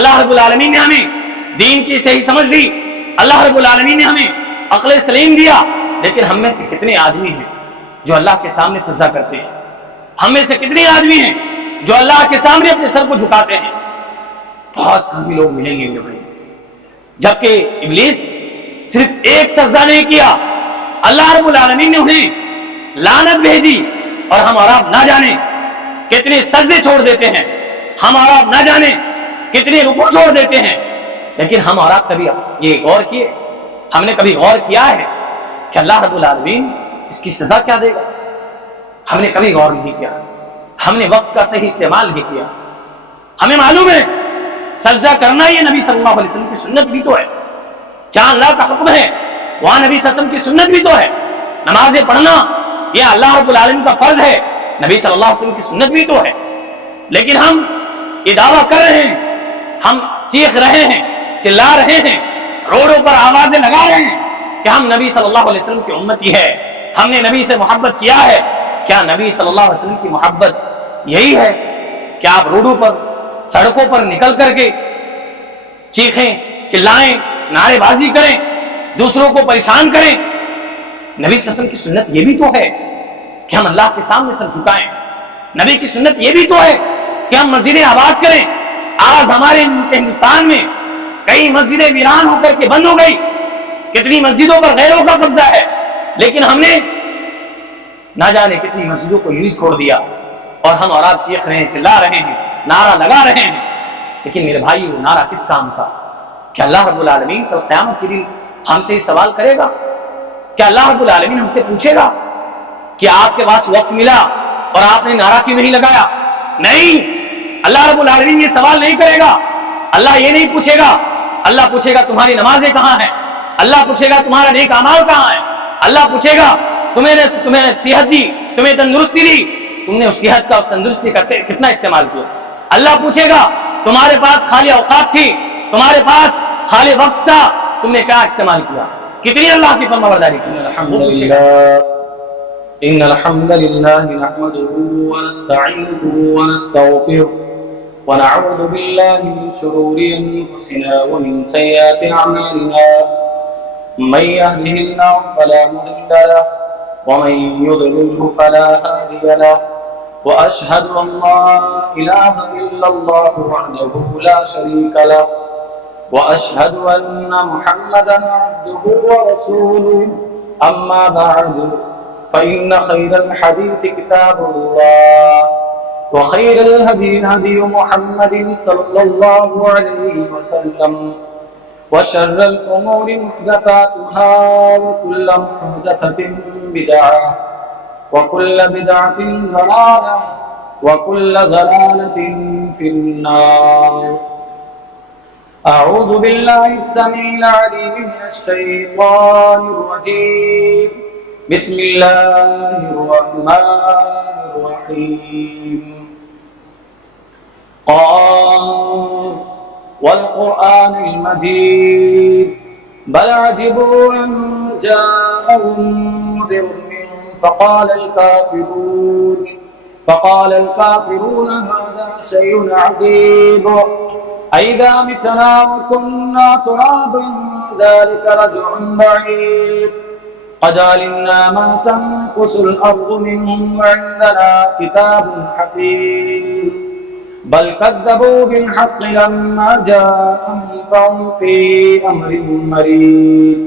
اللہ رب العالمین نے ہمیں دین کی صحیح سمجھ دی، اللہ رب العالمین نے ہمیں عقل سلیم دیا، لیکن ہم میں سے کتنے آدمی ہیں جو اللہ کے سامنے سجدہ کرتے ہیں؟ ہم میں سے کتنے آدمی ہیں جو اللہ کے سامنے اپنے سر کو جھکاتے ہیں؟ بہت کم لوگ ملیں گے میرے بھائی۔ جبکہ ابلیس صرف ایک سجدہ نہیں کیا، اللہ رب العالمین نے انہیں لعنت بھیجی، اور ہم اور آپ نہ جانے کتنے سجدے چھوڑ دیتے ہیں، ہم اور آپ نہ جانے کتنے رکوع چھوڑ دیتے ہیں۔ لیکن ہم اور آپ کبھی یہ غور کیے، ہم نے کبھی غور کیا ہے کہ اللہ رب العالمین اس کی سزا کیا دے گا؟ ہم نے کبھی غور نہیں کیا، ہم نے وقت کا صحیح استعمال نہیں کیا۔ ہمیں معلوم ہے سجدہ کرنا یہ نبی صلی اللہ علیہ وسلم کی سنت بھی تو ہے، جہاں اللہ کا حکم ہے وہاں نبی صلی اللہ علیہ وسلم کی سنت بھی تو ہے۔ نمازیں پڑھنا یہ اللہ رب العالمین کا فرض ہے، نبی صلی اللہ علیہ وسلم کی سنت بھی تو ہے۔ لیکن ہم یہ دعویٰ کر رہے ہیں، ہم چیخ رہے ہیں، چلا رہے ہیں، روڈوں پر آوازیں لگا رہے ہیں کہ ہم نبی صلی اللہ علیہ وسلم کی امتی ہے، ہم نے نبی سے محبت کیا ہے۔ کیا نبی صلی اللہ علیہ وسلم کی محبت یہی ہے کہ آپ روڈوں پر سڑکوں پر نکل کر کے چیخیں، چلائیں، نعرے بازی کریں، دوسروں کو پریشان کریں؟ نبی صلی اللہ علیہ وسلم کی سنت یہ بھی تو ہے کہ ہم اللہ کے سامنے سر جھکائیں۔ نبی کی سنت یہ بھی تو ہے کہ ہم مسجدیں آباد کریں۔ آج ہمارے ہندوستان میں کئی مسجدیں ویران ہو کر کے بند ہو گئی، کتنی مسجدوں پر غیروں کا قبضہ ہے، لیکن ہم نے نہ جانے کتنی مسجدوں کو یوں چھوڑ دیا، اور ہم اور آپ چیخ رہے ہیں، چلا رہے ہیں، نعرہ لگا رہے ہیں۔ لیکن میرے بھائی وہ نعرہ کس کام کا؟ کہ اللہ رب العالمین کل قیامت کے دن ہم سے سوال کرے گا؟ کہ اللہ رب العالمین ہم سے پوچھے گا کہ آپ کے پاس وقت ملا اور آپ نے نعرہ کیوں نہیں لگایا؟ نہیں، اللہ رب العالمین یہ سوال نہیں کرے گا۔ اللہ یہ نہیں پوچھے گا، اللہ پوچھے گا تمہاری نمازیں کہاں ہیں، اللہ پوچھے گا تمہارا نیک اعمال کہاں ہے، اللہ پوچھے گا تمہیں صحت دی، تمہیں تندرستی دی، تم نے اس صحت کا اور تندرستی کا کتنا استعمال کیا؟ اللہ پوچھے گا تمہارے پاس خالی اوقات تھی، تمہارے پاس خالی وقت تھا، تم نے کیا استعمال کیا، کتنی اللہ کی فرمانبرداری کی؟ إن الحمد لله نحمده ونستعينه ونستغفره ونعوذ بالله من شرور أنفسنا ومن سيئات أعمالنا من يهده الله فلا مضل له ومن يضلله فلا هادي له وأشهد أن لا إله إلا الله وحده لا شريك له وأشهد أن محمدا عبده ورسوله أما بعد فإن خير الحديث كتاب الله وخير الهدي هدي محمد صلى الله عليه وسلم وشر الأمور محدثاتها وكل محدثة بدعة وكل بدعة ضلالة وكل ضلالة في النار أعوذ بالله السميع العليم من الشيطان الرجيم بسم الله الرحمن الرحيم قاف والقرآن المجيد بل عجبوا أن جاءهم منذر منهم فقال الكافرون هذا شيء عجيب أئذا متنا وكنا ترابا ذلك رجع بعيد قد علمنا ما تنقص الأرض منهم وعندنا كتاب حفيظ بل كذبوا بالحق لما جاءهم فهم في أمر مريض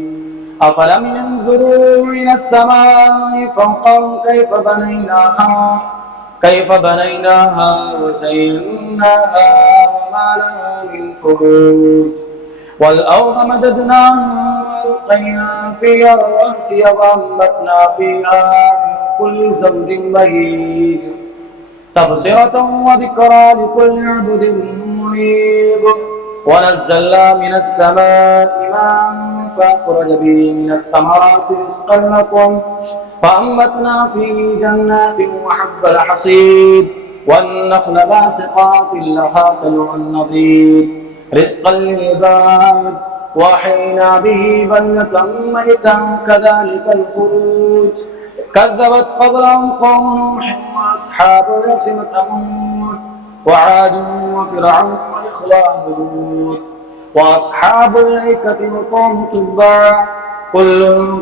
أفلم ينظروا إلى السماء فوقهم كيف بنيناها وزيناها وما لها من فروج والأرض مددناها وألقينا فيها رواسي وأنبتنا فيها من كل زوج بهيج تبصرة وذكرى لكل عبد منيب ونزلنا من السماء ماء فأخرج به من الثمرات رزقا لكم فأنبتنا فيه جنات وحب الحصيد والنخل باسقات لها طلع نضيد رزقا للعباد وأحيينا به بلدة ميتا كذلك الخروج كذبت قبلهم قوم نوح وأصحاب الرس وثمود وعاد وفرعون إخوان لوط وأصحاب الأيكة وقوم تبع كل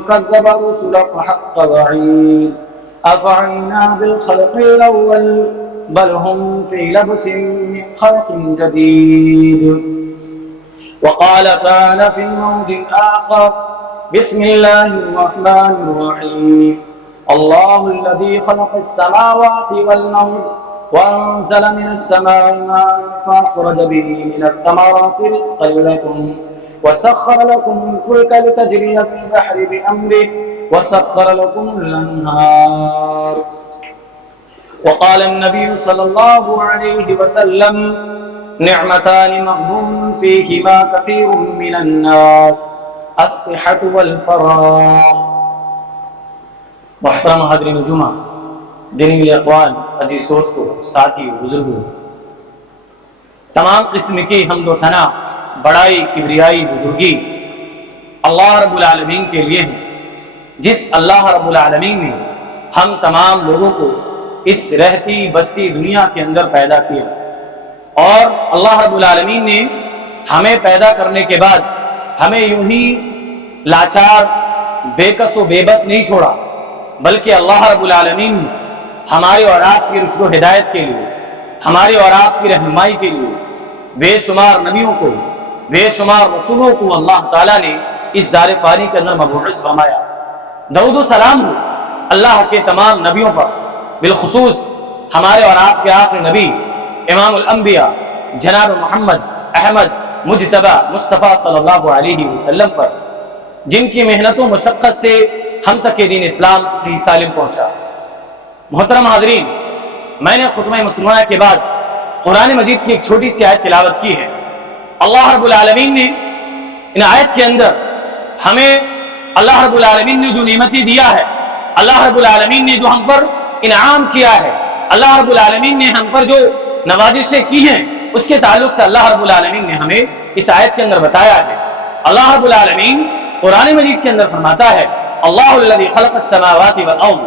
كذب الرسل فحق وعيد أفعينا بالخلق الأول بل هم في لبس من خلق جديد. وقال تعالى في موضع آخر بسم الله الرحمن الرحيم الله الذي خلق السماوات والأرض وأنزل من السماء ماء فأخرج به من الثمرات رزقا لكم وسخر لكم الفلك لتجري في البحر بأمره وسخر لكم الأنهار. وقال النبي صلى الله عليه وسلم نعمتان مغبون فيهما كثير من الناس الصحة والفراغ. محترم حاضرین جمعہ، دینی ملی اخوان، عزیز دوستو، ساتھی، بزرگوں، تمام قسم کی حمد و ثنا، بڑائی، کبریائی، بزرگی اللہ رب العالمین کے لیے ہے، جس اللہ رب العالمین نے ہم تمام لوگوں کو اس رہتی بستی دنیا کے اندر پیدا کیا، اور اللہ رب العالمین نے ہمیں پیدا کرنے کے بعد ہمیں یوں ہی لاچار، بے کس و بے بس نہیں چھوڑا، بلکہ اللہ رب العالمین نے ہماری اور آپ کی رشد و ہدایت کے لیے، ہماری اور آپ کی رہنمائی کے لیے بے شمار نبیوں کو، بے شمار رسولوں کو اللہ تعالیٰ نے اس دار فانی کے اندر مبعوث فرمایا۔ درود و سلام ہو اللہ کے تمام نبیوں پر، بالخصوص ہمارے اور آپ کے آخری نبی امام الانبیاء جناب محمد احمد مجتبی مصطفیٰ صلی اللہ علیہ وسلم پر، جن کی محنت و مشقت سے ہم تک کے دین اسلام صحیح سالم پہنچا۔ محترم حاضرین، میں نے خطبہ مسلمانہ کے بعد قرآن مجید کی ایک چھوٹی سی آیت تلاوت کی ہے۔ اللہ رب العالمین نے ان آیت کے اندر ہمیں اللہ رب العالمین نے جو نعمتیں دیا ہے، اللہ رب العالمین نے جو ہم پر انعام کیا ہے، اللہ رب العالمین نے ہم پر جو نوازشیں کی ہیں، اس کے تعلق سے اللہ رب العالمین نے ہمیں اس آیت کے اندر بتایا ہے۔ اللہ رب العالمین قرآن مجید کے اندر فرماتا ہے اللہ الذی خلق السماوات والارض۔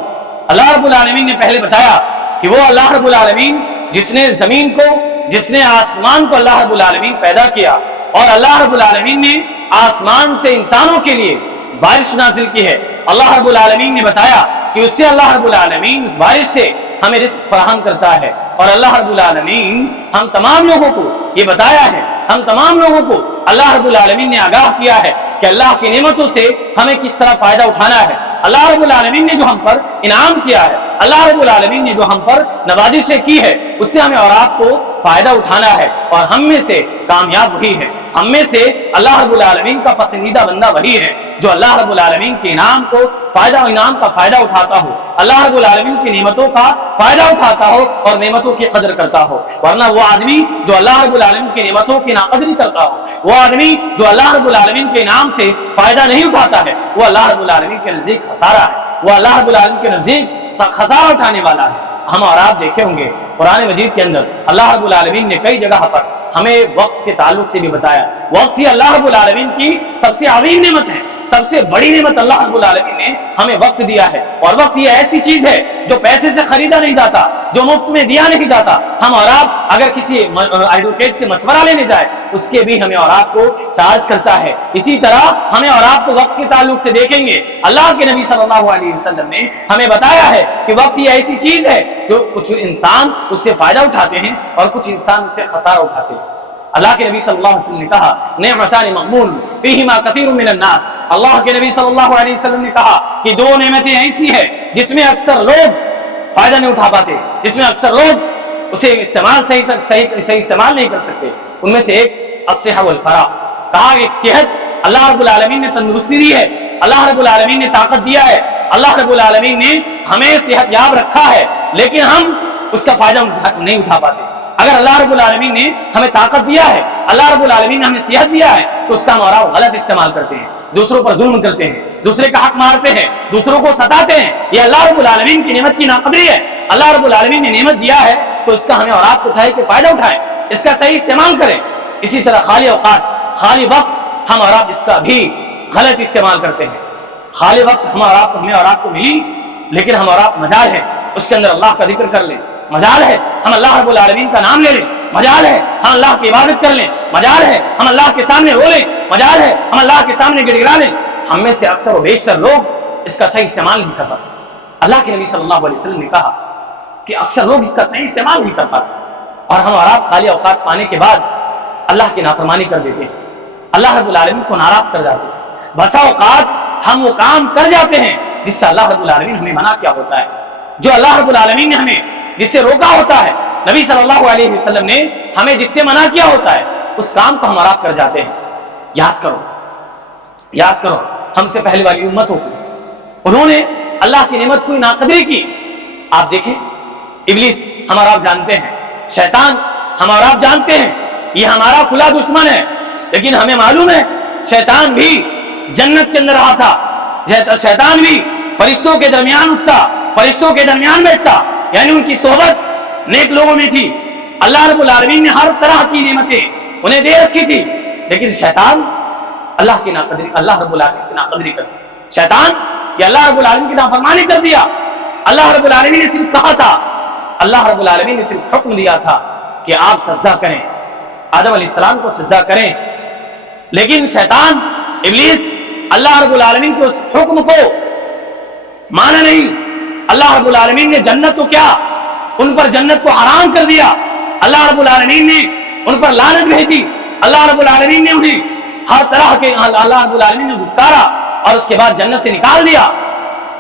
اللہ رب العالمین نے پہلے بتایا کہ وہ اللہ رب العالمین جس نے زمین کو، جس نے آسمان کو اللہ رب العالمین پیدا کیا، اور اللہ رب العالمین نے آسمان سے انسانوں کے لیے بارش نازل کی ہے۔ اللہ رب العالمین نے بتایا کہ اس سے اللہ رب العالمین اس بارش سے ہمیں رزق فراہم کرتا ہے، اور اللہ رب العالمین ہم تمام لوگوں کو یہ بتایا ہے، ہم تمام لوگوں کو اللہ رب العالمین نے آگاہ کیا ہے کہ اللہ کی نعمتوں سے ہمیں کس طرح فائدہ اٹھانا ہے۔ اللہ رب العالمین نے جو ہم پر انعام کیا ہے، اللہ رب العالمین نے جو ہم پر نوازشیں کی ہے، اس سے ہمیں اور آپ کو فائدہ اٹھانا ہے، اور ہم میں سے کامیاب وہی ہے، ہم میں سے اللہ رب العالمین کا پسندیدہ بندہ وہی ہے جو اللہ رب العالمین کے انعام کو انعام کا فائدہ اٹھاتا ہو، اللہ رب العالمین کی نعمتوں کا فائدہ اٹھاتا ہو اور نعمتوں کی قدر کرتا ہو۔ ورنہ وہ آدمی جو اللہ رب العالمین کی نعمتوں کی ناقدری کرتا ہو، وہ آدمی جو اللہ رب العالمین کے انعام سے فائدہ نہیں اٹھاتا ہے، وہ اللہ رب العالمین کے نزدیک خسارہ ہے، وہ اللہ رب العالمین کے نزدیک خسارہ اٹھانے والا ہے۔ ہم اور آپ دیکھے ہوں گے قرآن مجید کے اندر اللہ رب العالمین نے کئی جگہ پر ہمیں وقت کے تعلق سے بھی بتایا۔ وقت ہی اللہ رب العالمین کی سب سے عظیم نعمت ہے، سب سے بڑی نعمت اللہ رب العالمین نے ہمیں وقت دیا ہے، اور وقت یہ ایسی چیز ہے جو پیسے سے خریدا نہیں جاتا، جو مفت میں دیا نہیں جاتا۔ ہم اور آپ اگر کسی ایڈوکیٹ سے مشورہ لینے جائے، اس کے بھی ہمیں اور آپ کو چارج کرتا ہے۔ اسی طرح ہمیں اور آپ کو وقت کے تعلق سے دیکھیں گے، اللہ کے نبی صلی اللہ علیہ وسلم نے ہمیں بتایا ہے کہ وقت یہ ایسی چیز ہے جو کچھ انسان اس سے فائدہ اٹھاتے ہیں اور کچھ انسان اس سے خسارہ اٹھاتے ہیں۔ اللہ کے نبی صلی اللہ علیہ وسلم نے کہا نعمتان مغبون فیہما کثیر من الناس۔ اللہ کے نبی صلی اللہ علیہ وسلم نے کہا کہ دو نعمتیں ایسی ہیں جس میں اکثر لوگ فائدہ نہیں اٹھا پاتے، جس میں اکثر لوگ اسے صحیح استعمال نہیں کر سکتے۔ ان میں سے ایک الصحہ والفراغ، کہا کہ صحت اللہ رب العالمین نے تندرستی دی ہے، اللہ رب العالمین نے طاقت دیا ہے، اللہ رب العالمین نے ہمیں صحت یاب رکھا ہے، لیکن ہم اس کا فائدہ نہیں اٹھا پاتے۔ اگر اللہ رب العالمین نے ہمیں طاقت دیا ہے، اللہ رب العالمین نے ہمیں صحت دیا ہے، تو اس کا ہم اور آپ غلط استعمال کرتے ہیں، دوسروں پر ظلم کرتے ہیں، دوسرے کا حق مارتے ہیں، دوسروں کو ستاتے ہیں۔ یہ اللہ رب العالمین کی نعمت کی ناقدری ہے۔ اللہ رب العالمین نے نعمت دیا ہے تو اس کا ہمیں اور آپ کو چاہیے کہ فائدہ اٹھائیں، اس کا صحیح استعمال کریں۔ اسی طرح خالی اوقات، خالی وقت ہم اور آپ اس کا بھی غلط استعمال کرتے ہیں۔ خالی وقت ہمیں اور آپ کو ملی، لیکن ہم اور آپ مجال ہے اس کے اندر اللہ کا ذکر کر لیں، مجال ہے ہم اللہ رب العالمین کا نام لے لیں، مجال ہے ہم اللہ کی عبادت کر لیں، مجال ہے ہم اللہ کے سامنے رو لیں، مجال ہے ہم اللہ کے سامنے گڑ گڑا لیں۔ ہم میں سے اکثر و بیشتر لوگ اس کا صحیح استعمال نہیں کر پاتے۔ اللہ کے نبی صلی اللہ علیہ وسلم نے کہا کہ اکثر لوگ اس کا صحیح استعمال نہیں کر پاتے، اور ہم اور آپ خالی اوقات پانے کے بعد اللہ کی نافرمانی کر دیتے ہیں، اللہ رب العالمین کو ناراض کر جاتے ہیں۔ بسا اوقات ہم وہ کام کر جاتے ہیں جس سے اللہ رب العالمین ہمیں منع کیا ہوتا ہے، جو اللہ رب العالمین نے ہمیں جس سے روکا ہوتا ہے، نبی صلی اللہ علیہ وسلم نے ہمیں جس سے منع کیا ہوتا ہے، اس کام کو ہم اور آپ کر جاتے ہیں۔ یاد کرو ہم سے پہلے والی امتوں کو، انہوں نے اللہ کی نعمت کو ناقدری کی۔ آپ دیکھیں ابلیس ہم اور آپ جانتے ہیں، شیطان ہم اور آپ جانتے ہیں، یہ ہمارا کھلا دشمن ہے، لیکن ہمیں معلوم ہے شیطان بھی جنت کے اندر رہا تھا، شیطان بھی فرشتوں کے درمیان اٹھتا، فرشتوں کے درمیان بیٹھتا، یعنی ان کی صحبت نیک لوگوں میں تھی۔ اللہ رب العالمین نے ہر طرح کی نعمتیں انہیں دے رکھی تھی، لیکن شیطان اللہ کی ناقدری، اللہ رب العالمین کی ناقدری کر دی۔ شیطان یہ اللہ رب العالمین کی نافرمانی کر دیا۔ اللہ رب العالمین نے صرف کہا تھا، اللہ رب العالمین نے صرف حکم دیا تھا کہ آپ سجدہ کریں، آدم علیہ السلام کو سجدہ کریں، لیکن شیطان ابلیس اللہ رب العالمین کے اس حکم کو مانا نہیں۔ اللہ رب العالمین نے جنت تو کیا، ان پر جنت کو حرام کر دیا۔ اللہ رب العالمین نے ان پر لعنت بھیجی، اللہ رب العالمین نے انہیں ہر طرح کے اللہ رب العالمین نے دھتکارا اور اس کے بعد جنت سے نکال دیا۔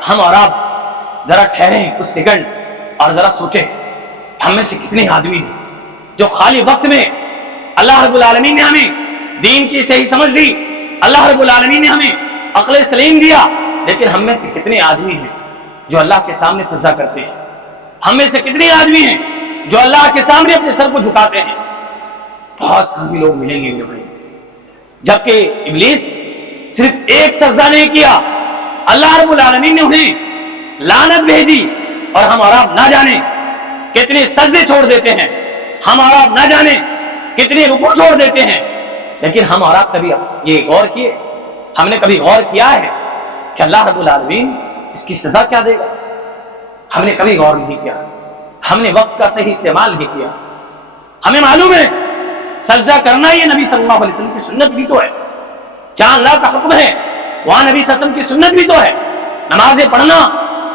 ہم اور آپ ذرا ٹھہریں کچھ سیکنڈ اور ذرا سوچیں، ہم میں سے کتنے آدمی ہیں جو خالی وقت میں اللہ رب العالمین نے ہمیں دین کی صحیح سمجھ دی، اللہ رب العالمین نے ہمیں عقل سلیم دیا، لیکن ہم میں سے کتنے آدمی ہیں جو اللہ کے سامنے سجدہ کرتے ہیں؟ ہم میں سے کتنے آدمی ہیں جو اللہ کے سامنے اپنے سر کو جھکاتے ہیں؟ بہت کم لوگ ملیں گے میرے بھائی۔ جبکہ ابلیس صرف ایک سجدہ نہیں کیا، اللہ رب العالمین نے انہیں لعنت بھیجی، اور ہم اور آپ نہ جانے کتنے سجدے چھوڑ دیتے ہیں، ہم اور آپ نہ جانے کتنے رکوع چھوڑ دیتے ہیں۔ لیکن ہم اور آپ کبھی یہ غور کیے، ہم نے کبھی غور کیا ہے کہ اللہ رب العالمین اس کی سزا کیا دے گا؟ ہم نے کبھی غور نہیں کیا، ہم نے وقت کا صحیح استعمال نہیں کیا۔ ہمیں معلوم ہے سجدہ کرنا یہ نبی صلی اللہ علیہ وسلم کی سنت بھی تو ہے، جہاں اللہ کا حکم ہے وہاں نبی صلی اللہ علیہ وسلم کی سنت بھی تو ہے۔ نمازیں پڑھنا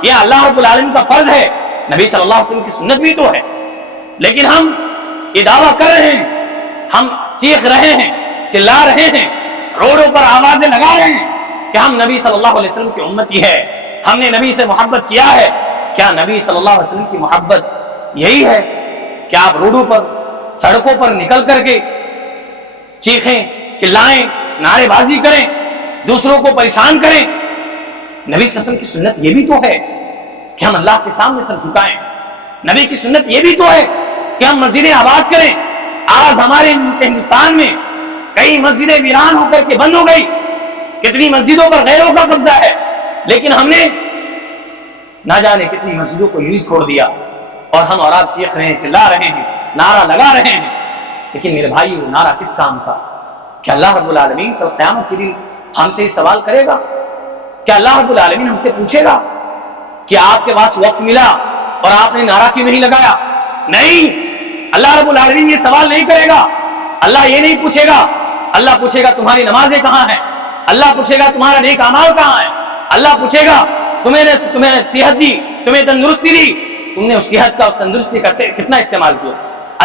یہ اللہ رب العالمین کا فرض ہے، نبی صلی اللہ علیہ وسلم کی سنت بھی تو ہے، لیکن ہم یہ دعویٰ کر رہے ہیں، ہم چیخ رہے ہیں، چلا رہے ہیں، روڈوں پر آوازیں لگا رہے ہیں کہ ہم نبی صلی اللہ علیہ وسلم کی امتی ہے، ہم نے نبی سے محبت کیا ہے۔ کیا نبی صلی اللہ علیہ وسلم کی محبت یہی ہے کہ آپ روڈوں پر سڑکوں پر نکل کر کے چیخیں، چلائیں، نعرے بازی کریں، دوسروں کو پریشان کریں؟ نبی صلی اللہ علیہ وسلم کی سنت یہ بھی تو ہے کہ ہم اللہ کے سامنے سر جھکائیں۔ نبی کی سنت یہ بھی تو ہے کہ ہم مسجدیں آباد کریں۔ آج ہمارے ہندوستان میں کئی مسجدیں ویران ہو کر کے بند ہو گئی، کتنی مسجدوں پر غیروں کا قبضہ ہے، لیکن ہم نے نہ جانے کتنی مسجدوں کو یوں چھوڑ دیا، اور ہم اور آپ چیخ رہے ہیں، چلا رہے ہیں، نعرہ لگا رہے ہیں۔ لیکن میرے بھائی وہ نعرہ کس کام کا؟ کہ اللہ رب العالمین کل قیامت کے دن ہم سے سوال کرے گا؟ کہ اللہ رب العالمین ہم سے پوچھے گا کہ آپ کے پاس وقت ملا اور آپ نے نعرہ کیوں نہیں لگایا؟ نہیں، اللہ رب العالمین یہ سوال نہیں کرے گا۔ اللہ یہ نہیں پوچھے گا، اللہ پوچھے گا تمہاری نمازیں کہاں ہیں، اللہ پوچھے گا تمہارا نیک اعمال کہاں ہے، اللہ پوچھے گا تمہیں صحت دی، تمہیں تندرستی دی، تم نے اس صحت کا اور تندرستی کا کتنا استعمال کیا؟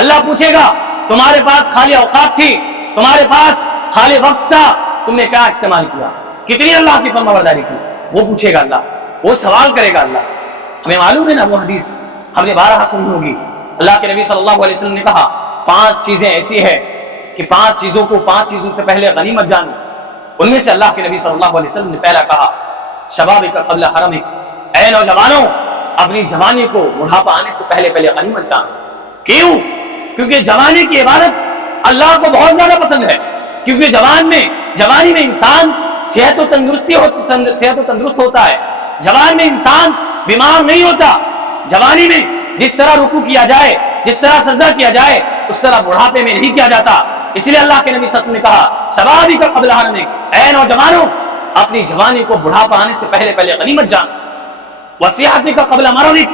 اللہ پوچھے گا تمہارے پاس خالی اوقات تھی، تمہارے پاس خالی وقت تھا، تم نے کیا استعمال کیا، کتنی اللہ کی فرمانبرداری کی؟ وہ پوچھے گا اللہ، وہ سوال کرے گا اللہ۔ ہمیں معلوم ہے نا وہ حدیث ہم نے 12 سنی ہوگی، اللہ کے نبی صلی اللہ علیہ وسلم نے کہا 5 چیزیں ایسی ہیں کہ 5 چیزوں سے پہلے غنیمت جانو۔ ان میں سے اللہ کے نبی صلی اللہ علیہ وسلم نے پہلا کہا شبابک قبل حرمک، اے نوجوانوں اپنی جوانی کو بڑھاپا آنے سے پہلے غنیمت جانو۔ کیوں؟ کیونکہ جوانی کی عبادت اللہ کو بہت زیادہ پسند ہے، کیونکہ جوانی میں انسان صحت و تندرست ہوتا ہے، جوان میں انسان بیمار نہیں ہوتا، جوانی میں جس طرح رکوع کیا جائے، جس طرح سجدہ کیا جائے، اس طرح بڑھاپے میں نہیں کیا جاتا۔ اس لیے اللہ کے نبی صلی اللہ علیہ وسلم نے کہا شبابک قبل حرمک، اے نوجوانوں اپنی جوانی کو بڑھاپا آنے سے پہلے غنیمت جان۔ وصحتک قبل مرضک،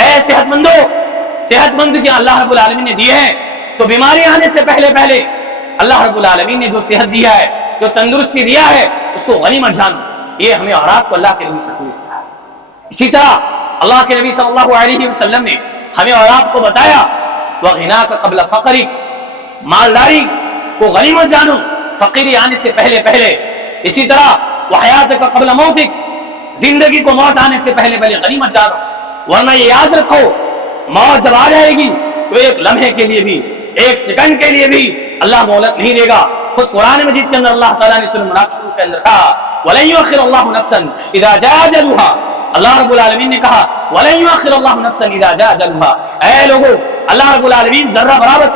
اے صحت مند کے اللہ رب العالمین نے دیے ہیں تو بیماری آنے سے پہلے پہلے اللہ رب العالمین نے جو صحت دیا ہے، جو تندرستی دیا ہے، اس کو غنیمت جانو. یہ ہمیں اور آپ کو اللہ کے نبی صلی اللہ علیہ وسلم نے سکھایا. اسی طرح اللہ کے نبی صلی اللہ علیہ وسلم نے ہمیں اور آپ کو بتایا وَغِنَاكَ قَبْلَ فَقْرِكَ، مالداری کو غنیمت جانو فقیری آنے سے پہلے پہلے. اسی طرح وَحَيَاتَكَ قَبْلَ مَوْتِكَ، زندگی کو موت آنے سے پہلے پہلے غنیمت جانو، ورنہ یہ یاد رکھو موت جب آ جائے گی تو ایک لمحے کے لیے بھی، ایک سیکنڈ کے لیے بھی اللہ مہلت نہیں دے گا. خود قرآن مجید کے اندر اللہ تعالیٰ نے سورہ منافقون کے اندر کہا وَلَن يُؤَخِّرَ اللَّهُ نَفْسًا إِذَا جَاءَ أَجَلُهَا، اللہ رب العالمین نے کہا وَلَن يُؤَخِّرَ اللَّهُ نَفْسًا إِذَا جَاءَ أَجَلُهَا، اے لوگوں اللہ رب العالمین ذرہ برابر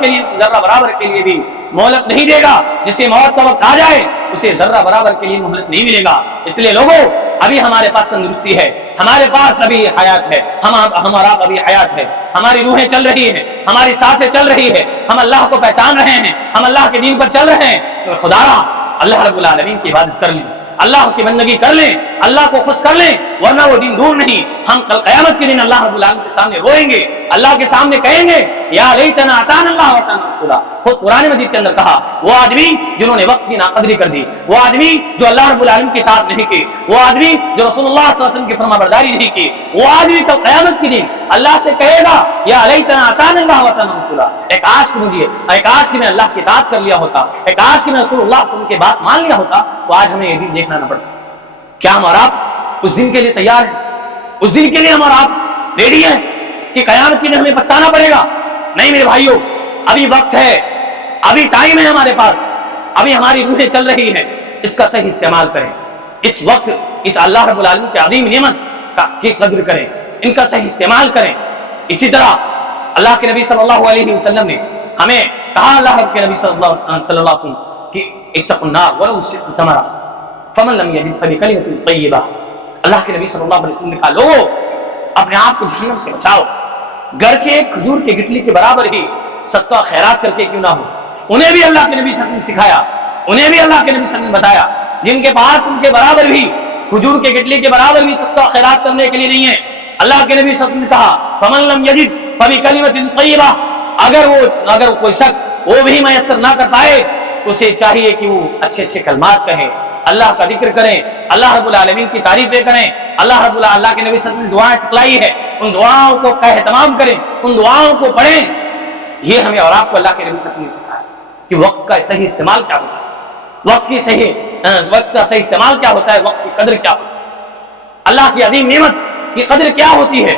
کے لیے بھی مہلت نہیں دے گا. جسے موت کا وقت آ جائے اسے ذرہ برابر کے لیے مہلت نہیں ملے گا. اس لیے لوگوں ابھی ہمارے پاس تندرستی ہے، ہمارے پاس ابھی حیات ہے، ہمارا ابھی حیات ہے، ہماری روحیں چل رہی ہیں، ہماری سانسیں چل رہی ہے، ہم اللہ کو پہچان رہے ہیں، ہم اللہ کے دین پر چل رہے ہیں. تو خدا اللہ رب العالمین کی عبادت کر لیں، اللہ کی بندگی کر لیں، اللہ کو خوش کر لیں، ورنہ وہ دن دور نہیں. ہم کل قیامت کے دن اللہ رب العالمین کے سامنے روئیں گے، اللہ کے سامنے کہیں گے یا لیتنا اطعنا اللہ واطعنا الرسول. خود قرآن مجید کے اندر کہا وہ آدمی جنہوں نے وقت کی ناقدری کر دی، وہ آدمی جو اللہ رب العالمین کی اطاعت نہیں کی، وہ آدمی جو رسول اللہ صلی اللہ علیہ وسلم کی فرما برداری نہیں کی، وہ آدمی کل قیامت کے دن اللہ سے کہے گا یا لیتنا اطعنا اللہ واطعنا الرسول. ایک کاش کہ میں اللہ کی اطاعت کر لیا ہوتا، ایک کاش کہ میں رسول اللہ صلی اللہ علیہ وسلم کی بات مان لیا ہوتا، تو آج ہمیں یہ دن دیکھنا نہ پڑتا. کیا ہم اور آپ اس دن کے لیے تیار ہیں؟ اس دن کے لیے ہم اور آپ ریڈی ہیں کہ قیامت کے دن ہمیں پچھتانا پڑے گا؟ نہیں میرے بھائیوں، ابھی وقت ہے، ابھی ٹائم ہے ہمارے پاس، ابھی ہماری روحیں چل رہی ہیں، اس کا صحیح استعمال کریں. اس وقت اس اللہ رب العالمین کی عظیم نعمت کی قدر کریں، ان کا صحیح استعمال کریں. اسی طرح اللہ کے نبی صلی اللہ علیہ وسلم نے ہمیں کہا، اللہ کے نبی صلی اللہ علیہ وسلم کہ اتقوا النار ولو شئت تمرہ فمن لم یجد فبکلمۃ طیبہ. اللہ کے نبی صلی اللہ علیہ وسلم نے کہا لوگوں اپنے آپ کو جہنم سے بچاؤ، گرچہ ایک کھجور کے گٹلی کے برابر ہی صدقہ خیرات کر کے کیوں نہ ہو. انہیں بھی اللہ کے نبی صلی اللہ علیہ وسلم نے سکھایا، انہیں بھی اللہ کے نبی صلی اللہ علیہ وسلم نے بتایا جن کے پاس ان کے برابر بھی کھجور کے گٹلی کے برابر بھی صدقہ خیرات کرنے کے لیے نہیں ہے. اللہ کے نبی صلی اللہ علیہ وسلم نے کہا فمن لم یجد فبکلمۃ طیبہ، اگر کوئی شخص وہ بھی میسر نہ کر پائے تو اسے چاہیے کہ وہ اچھے اچھے کلمات کہیں، اللہ کا ذکر کریں، اللہ رب العالمین کی تعریفیں کریں. اللہ کے نبی صلی اللہ علیہ وسلم نے دعائیں سکھلائی ہے، ان دعاؤں کو اہتمام کریں، ان دعاؤں کو پڑھیں. یہ ہمیں اور آپ کو اللہ کے نبی صلی اللہ علیہ وسلم نے سکھایا کہ وقت کا صحیح استعمال کیا ہوتا ہے، وقت کا صحیح استعمال کیا ہوتا ہے، وقت کی قدر کیا ہوتی ہے، اللہ کی عظیم نعمت کی قدر کیا ہوتی ہے.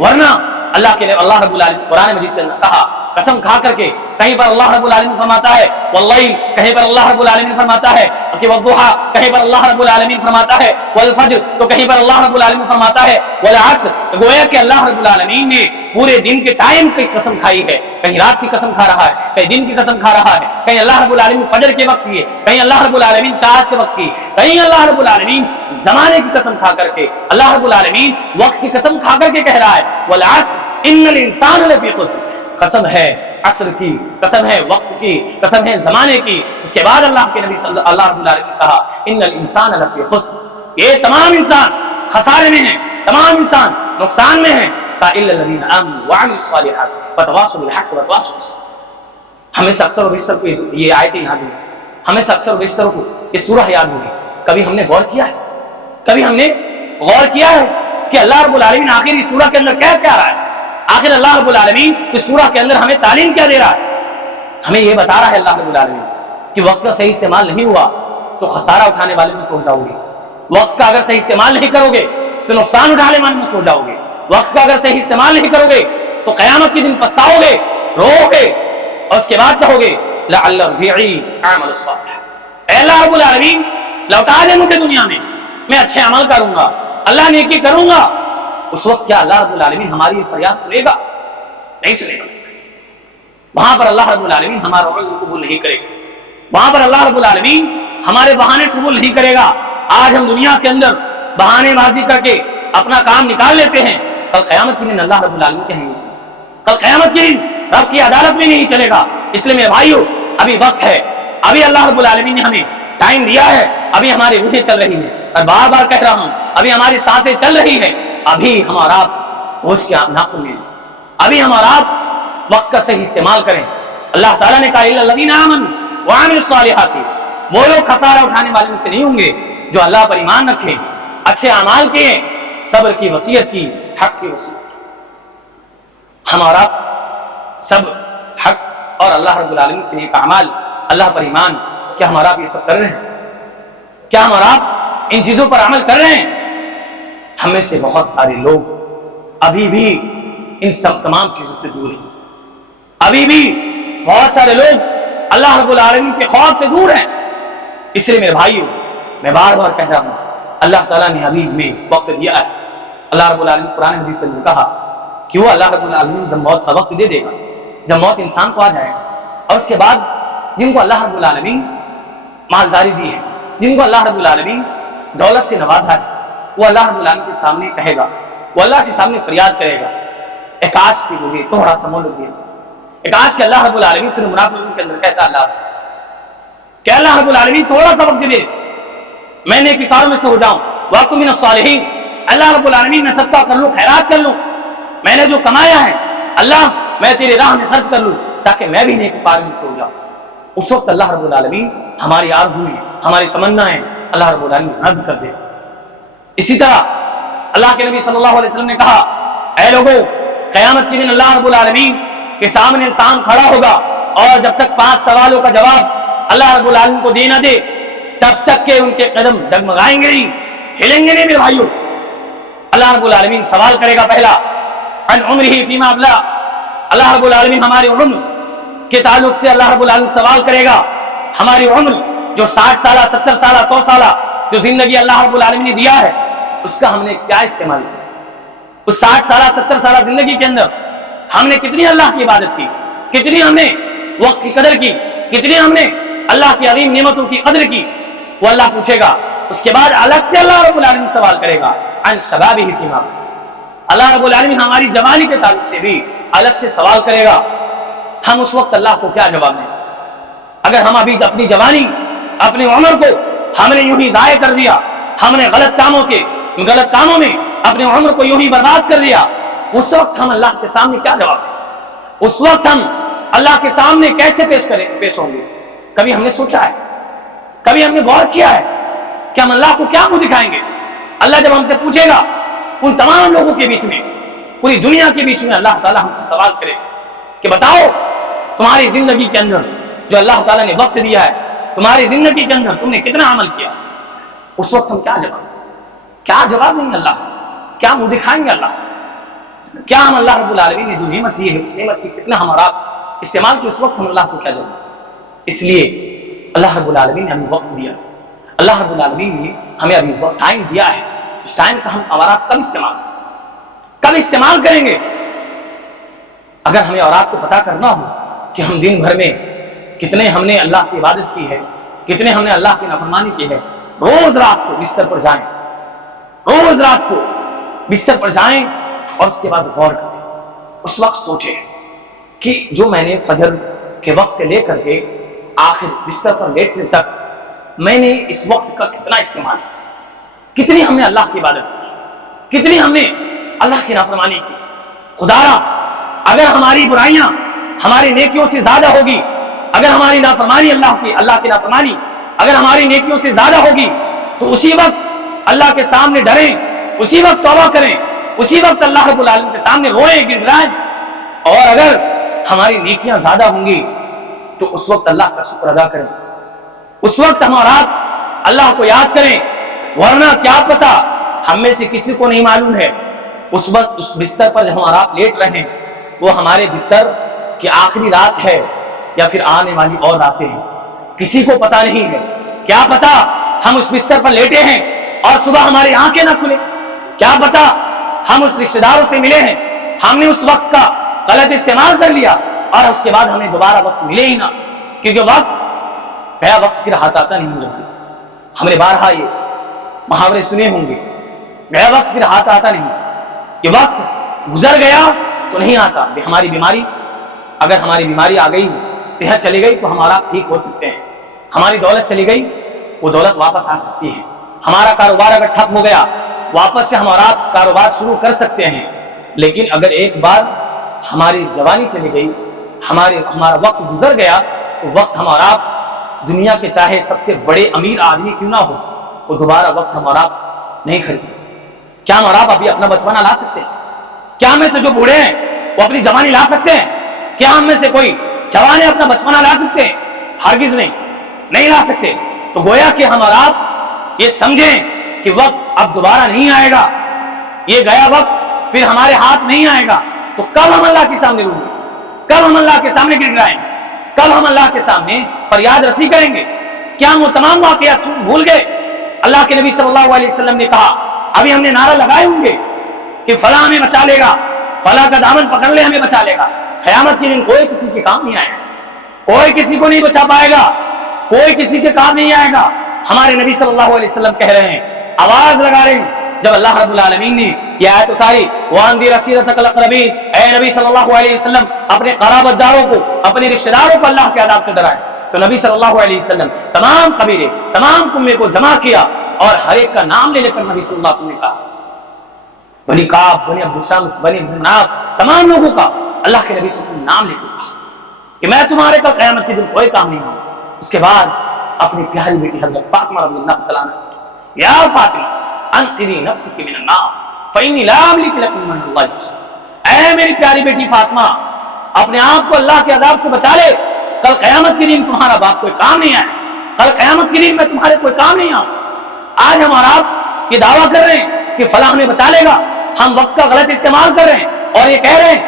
ورنہ اللہ رب العالمین قرآن مجید کے اندر کہا قسم کھا کر کے، کہیں پر اللہ رب العالمین فرماتا ہے واللیل، کہیں پر اللہ رب العالمین فرماتا ہے کہ والضحیٰ، کہیں پر اللہ رب العالمین فرماتا ہے والفجر، تو کہیں پر اللہ رب العالمین فرماتا ہے والعصر. گویا کہ اللہ رب العالمین نے پورے دن کے ٹائم کی قسم کھائی ہے، کہیں رات کی قسم کھا رہا ہے، کہیں دن کی قسم کھا رہا ہے، کہیں اللہ رب العالمین فجر کے وقت کی، کہیں اللہ رب العالمین چاش کے وقت کی، کہیں اللہ رب العالمین زمانے کی قسم کھا کر کے، اللہ رب العالمین وقت کی قسم کھا کر کے کہہ رہا ہے والعصر ان الانسان لفی خسر. قسم ہے عصر کی، قسم ہے وقت کی، قسم ہے زمانے کی. اس کے بعد اللہ کے نبی صلی اللہ علیہ وسلم نے کہا ان الانسان لفی خسر، یہ تمام انسان خسارے میں ہیں، تمام انسان نقصان میں ہیں الا الذین آمنوا وعملوا الصالحات وتواصوا بالحق وتواصوا بالصبر. ہمیں سے اکثر و بیشتر کو یہ آیتیں یاد ہوئی، ہمیں سے اکثر و بیشتر کو یہ سورہ یاد ہوئی. کبھی ہم نے غور کیا ہے، کبھی ہم نے غور کیا ہے کہ اللہ رب العالمین آخر اس سورہ کے اندر کہہ کیا رہا ہے؟ آخر اللہ رب العالمین اس سورہ کے اندر ہمیں تعلیم کیا دے رہا ہے؟ ہمیں یہ بتا رہا ہے اللہ رب العالمین کہ وقت کا صحیح استعمال نہیں ہوا تو خسارہ اٹھانے والے میں سو جاؤ گے، وقت کا اگر صحیح استعمال نہیں کرو گے تو نقصان اٹھانے والے میں سو جاؤ گے، وقت کا اگر صحیح استعمال نہیں کرو گے تو قیامت کے دن پچھتاؤ گے، رو گے، اور اس کے بعد کہو گے لعل ارجعی اعمل صالحا، اے اللہ رب العالمین لوٹا دے مجھے دنیا میں اچھے عمل کروں گا، اللہ نیکی کروں گا. اس وقت کیا اللہ رب العالمین ہماری یہ فریاد سنے گا؟ نہیں سنے گا. وہاں پر اللہ رب العالمین ہمارا عذر قبول نہیں کرے گا، وہاں پر اللہ رب العالمین ہمارے بہانے قبول نہیں کرے گا. آج ہم دنیا کے اندر بہانے بازی کر کے اپنا کام نکال لیتے ہیں، کل قیامت کے دن اللہ رب العالمین کہیں گے، کل قیامت کے دن رب کی عدالت میں نہیں چلے گا. اس لیے میرے بھائیو ابھی وقت ہے، ابھی اللہ رب العالمین نے ہمیں ٹائم دیا ہے، ابھی ہماری روحیں چل رہی ہیں، اور بار بار کہہ رہا ہوں ابھی ہماری سانسیں چل رہی ہیں. ابھی ہم اور آپ ہوش کے ناخن میں، ابھی ہم اور آپ وقت کا صحیح استعمال کریں، اللہ تعالیٰ نے کہا الذین آمنوا وعملوا الصالحات، وہ لوگ خسارہ اٹھانے والے میں سے نہیں ہوں گے جو اللہ پر ایمان رکھیں، اچھے اعمال کیے، صبر کی وصیت کی، حق کی وصیت کی۔ ہم اور آپ سب حق اور اللہ رب العالمین کے نیک اعمال، اللہ پر ایمان، کیا ہم اور آپ یہ سب کر رہے ہیں؟ کیا ہم اور آپ ان چیزوں پر عمل کر رہے ہیں؟ ہم میں سے بہت سارے لوگ ابھی بھی ان سب تمام چیزوں سے دور ہیں۔ ابھی بھی بہت سارے لوگ اللہ رب العالمین کے خوف سے دور ہیں۔ اس لیے میرے بھائیوں، میں بار بار کہہ رہا ہوں، اللہ تعالیٰ نے ابھی ہمیں وقت دیا ہے۔ اللہ رب العالمین قرآن مجید کے اندر کہا کہ وہ اللہ رب العالمین جب موت کا وقت دے دے گا، جب موت انسان کو آ جائے گا، اور اس کے بعد جن کو اللہ رب العالمین مالداری دی ہے، جن کو اللہ رب العالمین دولت سے نوازا ہے، وہ اللہ رب العالمین کے سامنے کہے گا، وہ اللہ کے سامنے فریاد کرے گا، اے کاش کہ مجھے تھوڑا سا مہلت دے، اے کاش کہ اللہ رب العالمین سے منافقین کے اندر کہتا اللہ کہ اللہ رب العالمین تھوڑا سا وقت دے، میں نیکی کاروں میں سے ہو جاؤں، وَأَكُن مِّنَ الصَّالِحِينَ، اللہ رب العالمین میں صدقہ کر لوں، خیرات کر لوں، میں نے جو کمایا ہے اللہ میں تیرے راہ میں خرچ کر لوں تاکہ میں بھی نیک کاروں میں سے ہو جاؤں۔ اس وقت اللہ رب العالمین ہماری آرزویں، ہماری تمنائیں اللہ رب العالمین رد کر دے۔ اسی طرح اللہ کے نبی صلی اللہ علیہ وسلم نے کہا، اے لوگوں، قیامت کے دن اللہ رب العالمین کے سامنے انسان کھڑا ہوگا، اور جب تک 5 سوالوں کا جواب اللہ رب العالمین کو دے نہ دے تب تک کہ ان کے قدم ڈگمگائیں گے نہیں، ہلیں گے نہیں۔ میرے بھائیوں، اللہ رب العالمین سوال کرے گا پہلا عن عمرہ فیما ابلا، اللہ رب العالمین ہماری عمر کے تعلق سے اللہ رب العالمین سوال کرے گا، ہماری عمر جو 60 سالہ 70 سالہ 100 سالہ جو زندگی اللہ رب العالمین نے دیا ہے، اس کا ہم نے کیا استعمال کیا؟ اس 60 سالہ 70 سالہ زندگی کے اندر ہم نے کتنی اللہ کی عبادت کی، کتنی ہم نے وقت کی قدر کی، کتنی ہم نے اللہ کی عظیم نعمتوں کی قدر کی، وہ اللہ پوچھے گا۔ اس کے بعد الگ سے اللہ رب العالمین سوال کرے گا عن شبابہ فیما ابلا، اللہ رب العالمین ہماری جوانی کے تعلق سے بھی الگ سے سوال کرے گا۔ ہم اس وقت اللہ کو کیا جواب دیں؟ اگر ہم ابھی اپنی جوانی، اپنی عمر کو ہم نے یوں ہی ضائع کر دیا، ہم نے غلط کاموں میں اپنی عمر کو یوں ہی برباد کر دیا، اس وقت ہم اللہ کے سامنے کیا جواب دیں؟ اس وقت ہم اللہ کے سامنے کیسے پیش ہوں گے؟ کبھی ہم نے سوچا ہے؟ کبھی ہم نے غور کیا ہے کہ ہم اللہ کو کیا منہ دکھائیں گے؟ اللہ جب ہم سے پوچھے گا، ان تمام لوگوں کے بیچ میں، پوری دنیا کے بیچ میں اللہ تعالیٰ ہم سے سوال کرے کہ بتاؤ تمہاری زندگی کے اندر جو اللہ تعالیٰ نے وقت دیا ہے، تمہاری زندگی کے اندر تم نے کتنا عمل کیا؟ اس وقت ہم کیا جواب دیں گے اللہ؟ کیا منہ دکھائیں گے اللہ؟ کیا ہم اللہ رب العالمین نے جو نعمت دی ہے اس نعمت کی کتنا ہمارا استعمال کی؟ اس وقت ہم اللہ کو کیا جواب دیں؟ اس لیے اللہ رب العالمین نے ہمیں وقت دیا، اللہ رب العالمین نے ہمیں ابھی ٹائم دیا ہے، اس ٹائم کا ہم ہمارا کب استعمال کریں گے؟ اگر ہمیں اور آپ کو پتا کرنا ہو کہ ہم دن بھر میں کتنے ہم نے اللہ کی عبادت کی ہے، کتنے ہم نے اللہ کی نافرمانی کی ہے، روز رات کو بستر پر جائیں، روز رات کو بستر پر جائیں اور اس کے بعد غور کریں، اس وقت سوچیں کہ جو میں نے فجر کے وقت سے لے کر کے آخر بستر پر لیٹنے تک میں نے اس وقت کا کتنا استعمال کیا، کتنی ہم نے اللہ کی عبادت کی، کتنی ہم نے اللہ کی نافرمانی کی۔ خدا را اگر ہماری برائیاں ہماری نیکیوں سے زیادہ ہوگی، اگر ہماری نافرمانی اللہ کی نافرمانی اگر ہماری نیکیوں سے زیادہ ہوگی تو اسی وقت اللہ کے سامنے ڈریں، اسی وقت توبہ کریں، اسی وقت اللہ رب العالمین کے سامنے روئیں گڑگڑائیں۔ اور اگر ہماری نیکیاں زیادہ ہوں گی تو اس وقت اللہ کا شکر ادا کریں، اس وقت ہم اور آپ اللہ کو یاد کریں، ورنہ کیا پتا ہم میں سے کسی کو نہیں معلوم ہے اس وقت اس بستر پر جب ہم اور آپ لیٹ رہے ہیں وہ ہمارے بستر کی آخری رات ہے یا پھر آنے والی اور راتیں ہیں، کسی کو پتا نہیں ہے۔ کیا پتا ہم اس بستر پر لیٹے ہیں اور صبح ہماری آنکھیں نہ کھلیں، کیا پتا ہم اس رشتہ داروں سے ملے ہیں، ہم نے اس وقت کا غلط استعمال کر لیا اور اس کے بعد ہمیں دوبارہ وقت ملے ہی نہ، کیونکہ گیا وقت پھر ہاتھ آتا نہیں ہے۔ ہم نے بارہا یہ محاورے سنے ہوں گے، گیا وقت پھر ہاتھ آتا نہیں، یہ وقت گزر گیا تو نہیں آتا۔ ہماری بیماری، اگر ہماری بیماری آ گئی، صحت چلی گئی تو ہمارا ٹھیک ہو سکتے ہیں، ہماری دولت چلی گئی وہ دولت واپس آ سکتی ہے، ہمارا کاروبار اگر ٹھپ ہو گیا واپس سے ہم اور آپ کاروبار شروع کر سکتے ہیں۔ لیکن اگر ایک بار ہماری جوانی چلی گئی، ہمارا وقت گزر گیا تو وقت ہم اور آپ دنیا کے چاہے سب سے بڑے امیر آدمی کیوں نہ ہو، وہ دوبارہ وقت ہم اور آپ نہیں خرید سکتے۔ کیا ہم اور آپ ابھی اپنا بچپنا لا سکتے ہیں؟ کیا ہم میں سے جو بوڑھے ہیں وہ اپنی جوانی لا سکتے ہیں؟ کیا ہم میں سے کوئی جوان ہے اپنا بچپنا لا سکتے ہیں؟ ہرگز نہیں لا سکتے۔ تو گویا کہ ہم اور آپ یہ سمجھیں کہ وقت اب دوبارہ نہیں آئے گا، یہ گیا وقت پھر ہمارے ہاتھ نہیں آئے گا۔ تو کل ہم اللہ کے سامنے روئیں گے، کل ہم اللہ کے سامنے گر جائیں گے، کل ہم اللہ کے سامنے فریاد رسی کریں گے۔ کیا ہم وہ تمام واقعات بھول گئے؟ اللہ کے نبی صلی اللہ علیہ وسلم نے کہا، ابھی ہم نے نعرہ لگائے ہوں گے کہ فلاں ہمیں بچا لے گا، فلاں کا دامن پکڑ لے ہمیں بچا لے گا۔ قیامت کے دن کوئی کسی کے کام نہیں آئے گا، کوئی کسی کو نہیں بچا پائے گا، کوئی کسی کے کام نہیں آئے گا۔ ہمارے نبی صلی اللہ علیہ وسلم کہہ رہے ہیں، آواز لگا رہے ہیں، جب اللہ رب العالمین نے یہ آیت اتاری، وَأَنذِرْ عَشِيرَتَكَ الْأَقْرَبِينَ، اے نبی صلی اللہ علیہ وسلم اپنے قرابت داروں کو، اپنے رشتہ داروں کو اللہ کے عذاب سے ڈرائے۔ تو نبی صلی اللہ علیہ وسلم تمام قبیلے، تمام قومیں کو جمع کیا اور ہر ایک کا نام لے کر نبی صلی اللہ علیہ وسلم نے کہا، بنی کعب، بنی عبد الشمس، بنی عبد مناف، تمام لوگوں کا اللہ کے نبی صلی اللہ علیہ وسلم نام لے کر کہا کہ میں تمہارے کل قیامت کے دن کوئی کام نہیں ہوں۔ اس کے بعد اپنی پیاری بیٹی حضرت فاطمہ رضی اللہ تعالیٰ عنہا، یا فاطمہ انقذی نفسک من النار فإنی لا املک لک من اللہ شیئا، اے میری پیاری بیٹی فاطمہ اپنے آپ کو اللہ کے عذاب سے بچا لے، کل قیامت کے دن تمہارا باپ کوئی کام نہیں آئے، کل قیامت کے دن میں تمہارے کوئی کام نہیں آؤں۔ آج ہم اور آپ یہ دعویٰ کر رہے ہیں کہ فلاں ہمیں بچا لے گا، ہم وقت کا غلط استعمال کر رہے ہیں اور یہ کہہ رہے ہیں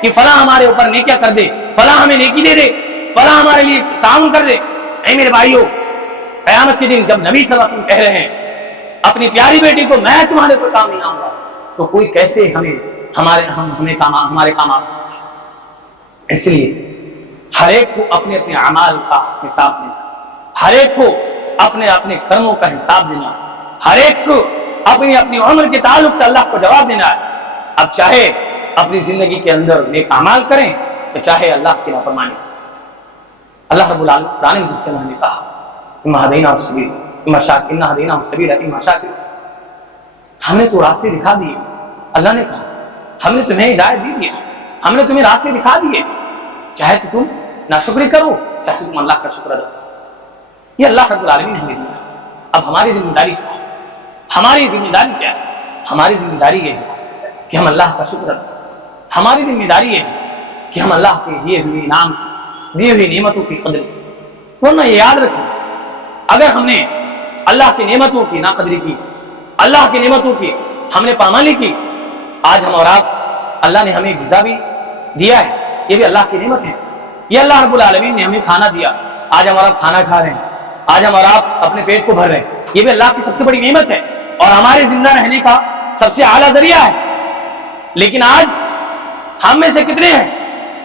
کہ فلاں ہمارے اوپر نیکیاں کر دے، فلاں ہمیں نیکی دے دے، فلاں ہمارے لیے تعاون کر دے۔ اے میرے بھائیو، قیامت کے دن جب نبی صلی اللہ علیہ وسلم کہہ رہے ہیں اپنی پیاری بیٹی کو میں تمہارے کوئی کام نہیں آؤں گا، تو کوئی کیسے ہمارے کام آ سکتا ہے؟ اس لیے ہر ایک کو اپنے اپنے اعمال کا حساب دینا، ہر ایک کو اپنے اپنے کرموں کا حساب دینا، ہر ایک کو اپنی اپنی عمر کے تعلق سے اللہ کو جواب دینا ہے۔ اب چاہے اپنی زندگی کے اندر نیک اعمال کریں یا چاہے اللہ کی نافرمانی۔ اللہ رب العالمین قرآن مجید کے اندر نے کہا، اِنَّا هَدَيْنَاهُ السَّبِيلَ إِمَّا شَاكِرًا، ہم نے تو راستے دکھا دیے۔ اللہ نے کہا ہم نے تمہیں ہدایت دی ہے، ہم نے تمہیں راستے دکھا دیے، چاہے تو تم ناشکری کرو چاہے تو تم اللہ کا شکر ادا کرو۔ یہ اللہ رب العالمین نے ہمیں دیا۔ اب ہماری ذمہ داری کیا ہے؟ ہماری ذمہ داری کیا ہے؟ ہماری ذمہ داری یہ ہے کہ ہم اللہ کا شکر ادا کریں۔ ہماری ذمہ داری یہ ہے کہ ہم اللہ کے دیے ہوئے انعام کی، دیے ہوئی نعمتوں کی قدر کریں۔ ورنہ یہ یاد رکھیں، اگر ہم نے اللہ کی نعمتوں کی ناقدری کی، اللہ کی نعمتوں کی ہم نے پامالی کی، آج ہم اور آپ اللہ نے ہمیں غذا بھی دیا ہے، یہ بھی اللہ کی نعمت ہے۔ یہ اللہ رب العالمین نے ہمیں کھانا دیا، آج ہم اور آپ کھانا کھا رہے ہیں، آج ہم اور آپ اپنے پیٹ کو بھر رہے ہیں، یہ بھی اللہ کی سب سے بڑی نعمت ہے اور ہمارے زندہ رہنے کا سب سے اعلیٰ ذریعہ ہے۔ لیکن آج ہم میں سے کتنے ہیں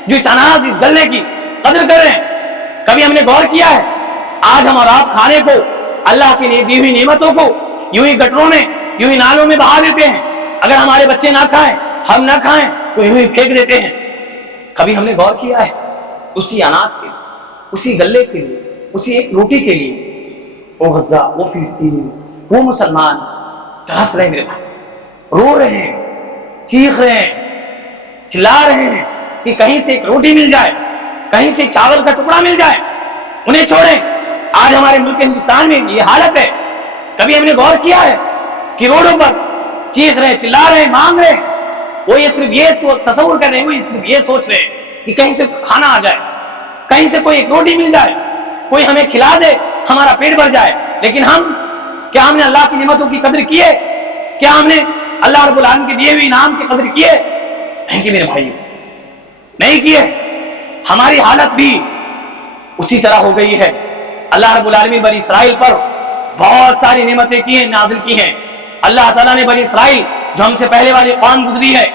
جو اس اناج، اس غلے کی قدر کر رہے ہیں؟ کبھی ہم نے غور کیا ہے؟ آج ہم اور آپ کھانے کو، اللہ کی دی ہوئی نعمتوں کو یوں ہی گٹروں میں، یوں ہی نالوں میں بہا دیتے ہیں۔ اگر ہمارے بچے نہ کھائیں، ہم نہ کھائیں تو یوں ہی پھینک دیتے ہیں۔ کبھی ہم نے غور کیا ہے اسی اناج کے لیے، اسی غلے کے لیے، اسی ایک روٹی کے لیے وہ غزہ، وہ فلسطین، وہ مسلمان ترس رہے ہیں، میرے بھائی رو رہے ہیں، چیخ رہے ہیں، چلا رہے ہیں کہ کہیں سے ایک روٹی مل جائے، کہیں سے چاول کا ٹکڑا مل جائے، انہیں چھوڑیں۔ آج ہمارے ملک ہندوستان میں یہ حالت ہے۔ کبھی ہم نے غور کیا ہے کہ روڈوں پر چیخ رہے ہیں، چلا رہے ہیں، مانگ رہے ہیں، وہ یہ صرف یہ تو تصور کر رہے ہیں، وہ صرف یہ سوچ رہے ہیں کہ کہیں سے کھانا آ جائے، کہیں سے کوئی ایک روٹی مل جائے، کوئی ہمیں کھلا دے، ہمارا پیٹ بھر جائے۔ لیکن کیا ہم نے اللہ کی نعمتوں کی قدر کی ہے؟ کیا ہم نے اللہ رب العالمین کے دیے ہوئے انعام کی قدر کی ہے؟ نہیں کہ میرے بھائی، نہیں کی ہے۔ ہماری حالت بھی اسی طرح ہو گئی ہے۔ اللہ رب العالمین بنی اسرائیل پر بہت ساری نعمتیں کی ہیں، نازل کی ہیں۔ اللہ تعالیٰ نے بنی اسرائیل جو ہم سے پہلے والی قوم گزری ہے،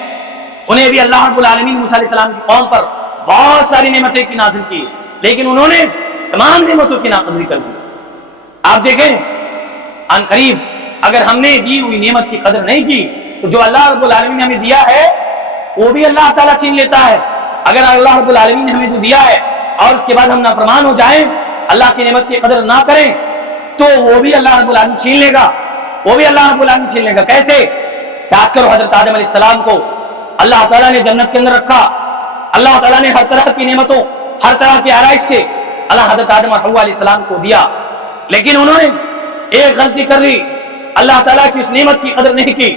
انہیں بھی اللہ رب العالمین موسیٰ علیہ السلام کی قوم پر بہت ساری نعمتیں کی نازل کی، لیکن انہوں نے تمام نعمتوں کی ناقدری کر دی۔ آپ دیکھیں ان قریب اگر ہم نے دی ہوئی نعمت کی قدر نہیں کی تو جو اللہ رب العالمین نے ہمیں دیا ہے وہ بھی اللہ تعالیٰ چھین لیتا ہے۔ اگر اللہ رب العالمین نے ہمیں جو دیا ہے اور اس کے بعد ہم نافرمان ہو جائیں، اللہ کی نعمت کی قدر نہ کریں، تو وہ بھی اللہ رب العالمین چھین لے گا، وہ بھی اللہ رب العالمین چھین لے گا۔ کیسے؟ یاد کرو حضرت آدم علیہ السلام کو اللہ تعالیٰ نے جنت کے اندر رکھا، اللہ تعالیٰ نے ہر طرح کی نعمتوں، ہر طرح کی آرائش سے اللہ حضرت آدم اور حوا علیہ السلام کو دیا، لیکن انہوں نے ایک غلطی کر لی، اللہ تعالیٰ کی اس نعمت کی قدر نہیں کی،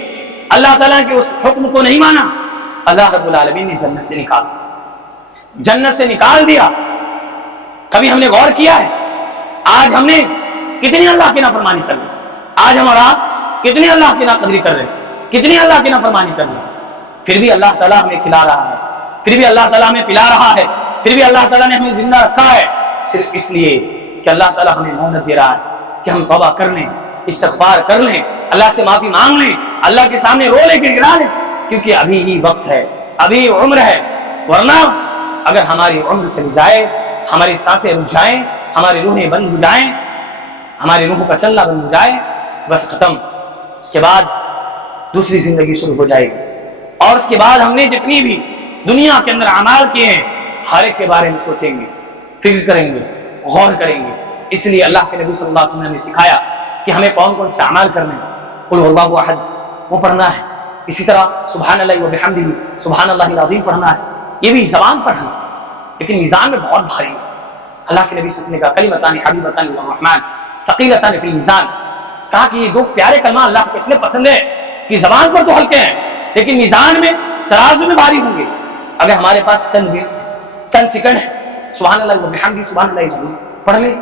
اللہ تعالیٰ کے اس حکم کو نہیں مانا، اللہ رب العالمین نے جنت سے نکال دیا۔ کبھی ہم نے غور کیا ہے آج ہم نے کتنی اللہ کی نافرمانی کر لی؟ آج ہم اور آپ کتنی اللہ کی ناقدری کر رہے ہیں، کتنی اللہ کی نافرمانی کر رہے ہیں، پھر بھی اللہ تعالیٰ ہمیں کھلا رہا ہے، پھر بھی اللہ تعالیٰ ہمیں پلا رہا ہے، پھر بھی اللہ تعالیٰ نے ہمیں زندہ رکھا ہے، صرف اس لیے کہ اللہ تعالیٰ ہمیں مہلت دے رہا ہے کہ ہم توبہ کر لیں، استغفار کر لیں، اللہ سے معافی مانگ لیں، اللہ کے سامنے رو لیں، گڑگڑا لیں، کیونکہ ابھی ہی وقت ہے، ابھی عمر ہے، ورنہ اگر ہماری عمر چلی جائے، ہماری سانسیں رک جائیں، ہماری روحیں بند ہو جائیں، ہماری روحوں کا چلنا بند ہو جائے، بس ختم۔ اس کے بعد دوسری زندگی شروع ہو جائے گی، اور اس کے بعد ہم نے جتنی بھی دنیا کے اندر اعمال کیے ہیں ہر ایک کے بارے میں سوچیں گے، فکر کریں گے، غور کریں گے۔ اس لیے اللہ کے نبی صلی اللہ علیہ وسلم نے سکھایا کہ ہمیں کون کون سے اعمال کرنے ہیں، قل هو اللہ احد وہ پڑھنا ہے، اسی طرح سبحان اللہ و بحمدہ سبحان اللہ العظیم پڑھنا ہے، یہ بھی زبان پڑھنا، لیکن میزان میں بہت بھاری ہے۔ اللہ کے نبی صلی اللہ علیہ وسلم نے کہا کلمتان حبیبتان للرحمن ثقیلتان فی المیزان، کہا کہ یہ دو پیارے کلمہ اللہ کو اتنے پسند ہے کہ زبان پر تو ہلکے ہیں لیکن میزان میں، ترازو میں بھاری ہوں گے۔ اگر ہمارے پاس چند سیکنڈ ہے سبحان اللہ و بحمدہ سبحان اللہ العظیم پڑھ لیں،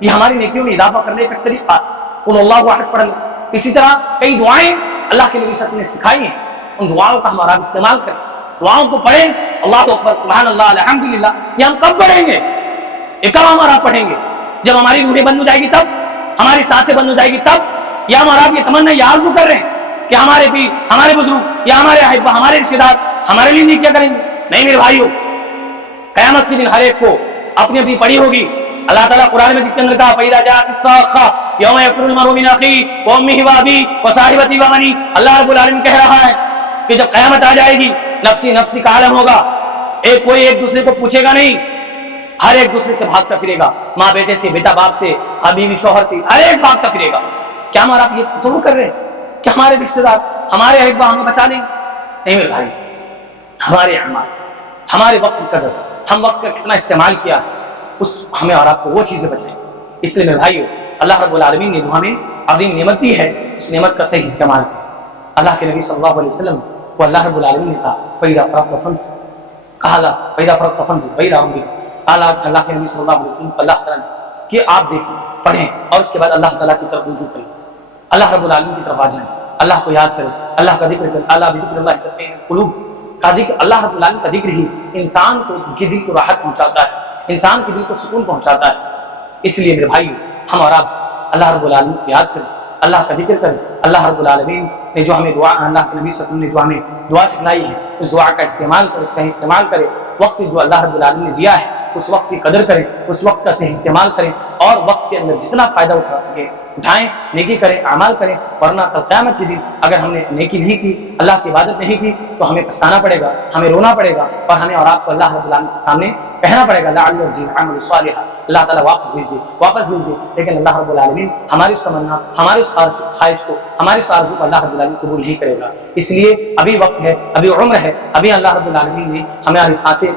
یہ ہماری نیکیوں میں اضافہ کرنے کا طریقہ، قل اللہ احد پڑھ لیں۔ اسی طرح کئی دعائیں اللہ کے نبی صلی اللہ علیہ وسلم نے سکھائی ہیں، ان دعاؤں کا ہمارا استعمال کریں، دعاؤں کو پڑھیں، اللہ اکبر سبحان اللہ الحمدللہ۔ یہ ہم کب پڑھیں گے؟ یہ کب ہمارا پڑھیں گے؟ جب ہماری روحیں بند ہو جائے گی تب، ہماری سانسیں بند ہو جائے گی تب، یا ہمارا یہ تمنا یہ آرزو کر رہے ہیں کہ ہمارے پیر، ہمارے بزرگ یا ہمارے احبا، ہمارے رشتے دار ہمارے لیے نیکیاں کریں گے؟ نہیں میرے بھائیو، قیامت کے دن ہر ایک کو اپنی اپنی پڑی ہوگی۔ اللہ تعالیٰ قرآن مجید کے اندر کہا فَإِذَا جَاءَتِ الصَّاخَّةُ يَوْمَ يَفِرُّ الْمَرْءُ مِنْ أَخِيهِ وَأُمِّهِ وَأَبِيهِ وَصَاحِبَتِهِ وَبَنِيهِ، اللہ رب العالمین کہہ رہا ہے کہ جب قیامت آ جائے گی، نفسی نفسی کا عالم ہوگا، کوئی ایک دوسرے کو پوچھے گا نہیں، ہر ایک دوسرے سے بھاگتا پھرے گا، ماں بیٹے سے، بیٹا باپ سے، بیوی شوہر سے، ہر ایک بھاگتا پھرے گا۔ کیا ہمارا آپ یہ تصور کر رہے ہیں کہ ہمارے رشتے دار، ہمارے احبا ہمیں بچا دیں گے؟ نہیں میرے بھائی، ہمارے اعمال، ہمارے وقت کی قدر، ہم وقت کا کتنا استعمال کیا، اس ہمیں اور آپ کو وہ چیزیں بچائیں۔ اس لیے میرے بھائیو، اللہ رب العالمین نے جو ہمیں عظیم نعمت دی ہے، اس نعمت کا صحیح استعمال کریں۔ اللہ کے نبی صلی اللہ علیہ وسلم کو اللہ رب العالمین نے کہا فَإِذَا فَرَغْتَ فَانصَبْ، کہا فَإِذَا فَرَغْتَ فَانصَبْ وَإِلَىٰ رَبِّكَ، اللہ کے نبی صلی اللہ علیہ وسلم کو اللہ تعالیٰ نے کہ آپ دیکھیں، پڑھیں، اور اس کے بعد اللہ تعالیٰ کی طرف رجوع کریں، اللہ رب العالمین کی طرف آ جائیں، اللہ کو یاد کریں، اللہ کا ذکر کریں، اللہ بذکر اللہ تطمئن القلوب کا ذکر، اللہ رب العالمین کا ذکر ہی انسان کے دل کو راحت پہنچاتا ہے، انسان کے دل کو سکون پہنچاتا ہے۔ اس لیے میرے بھائی، ہم اور آپ اللہ رب العالمین کو یاد کریں، اللہ کا ذکر کریں، اللہ رب العالمین نے جو ہمیں دعا، اللہ کے نبی صلی اللہ علیہ وسلم نے جو ہمیں دعا سکھلائی ہے، اس دعا کا استعمال کریں، صحیح استعمال کریں، وقت جو اللہ رب العالمین نے دیا ہے اس وقت کی قدر کریں، اس وقت کا صحیح استعمال کریں، اور وقت کے اندر جتنا فائدہ اٹھا سکیں اٹھائیں، نیکی کریں، اعمال کریں، ورنہ کل قیامت کے دن اگر ہم نے نیکی نہیں کی، اللہ کی عبادت نہیں کی، تو ہمیں پچھتانا پڑے گا، ہمیں رونا پڑے گا، اور ہمیں اور آپ کو اللہ رب العالمین کے سامنے کہنا پڑے گا لعلی ارجع عمل صالح، اللہ تعالیٰ واپس بھیج دے، واپس بھیج دے۔ لیکن اللہ رب العالمین ہماری اس تمنا، ہماری اس خواہش کو، ہماری اس آرزو کو اللہ رب العالمین قبول نہیں کرے گا۔ اس لیے ابھی وقت ہے، ابھی عمر ہے، ابھی اللہ رب العالمین نے ہماری سانسیں